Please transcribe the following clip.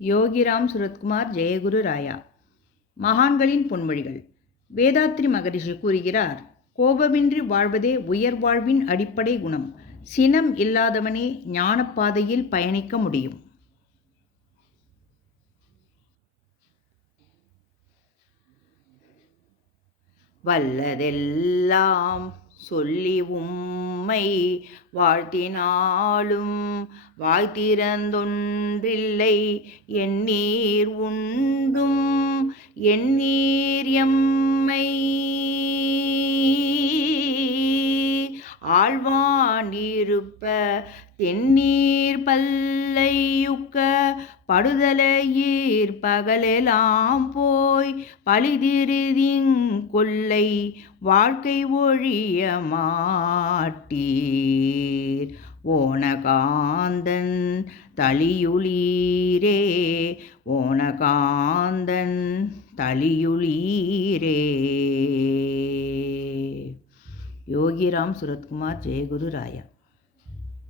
யோகிராம் சுரத்குமார் ஜெயகுரு ராயா. மகான்களின் பொன்மொழிகள். வேதாத்ரி மகரிஷி கூறுகிறார், கோபமின்றி வாழ்வதே உயர் வாழ்வின் அடிப்படை குணம். சினம் இல்லாதவனே ஞானப்பாதையில் பயணிக்க முடியும். வல்லதெல்லாம் சொல்லி உம்மை வாழ்த்தினாலும் வாய்த்திறந்தொன்றில்லை, எண்ணீர் உண்டும் எண்ணீர் எம்மை ஆழ்வானிருப்ப தென்னீர் பல்லையுக்க படுதலையீர் பகலெலாம் போய் பழிதிருதிங் கொல்லை வாழ்க்கை ஒழிய மாட்டீர். ஓணகாந்தன் தளியுளீரே, ஓணகாந்தன் தளியுளீரே. யோகிராம் சுரத்குமார் ஜெயகுரு ராயா.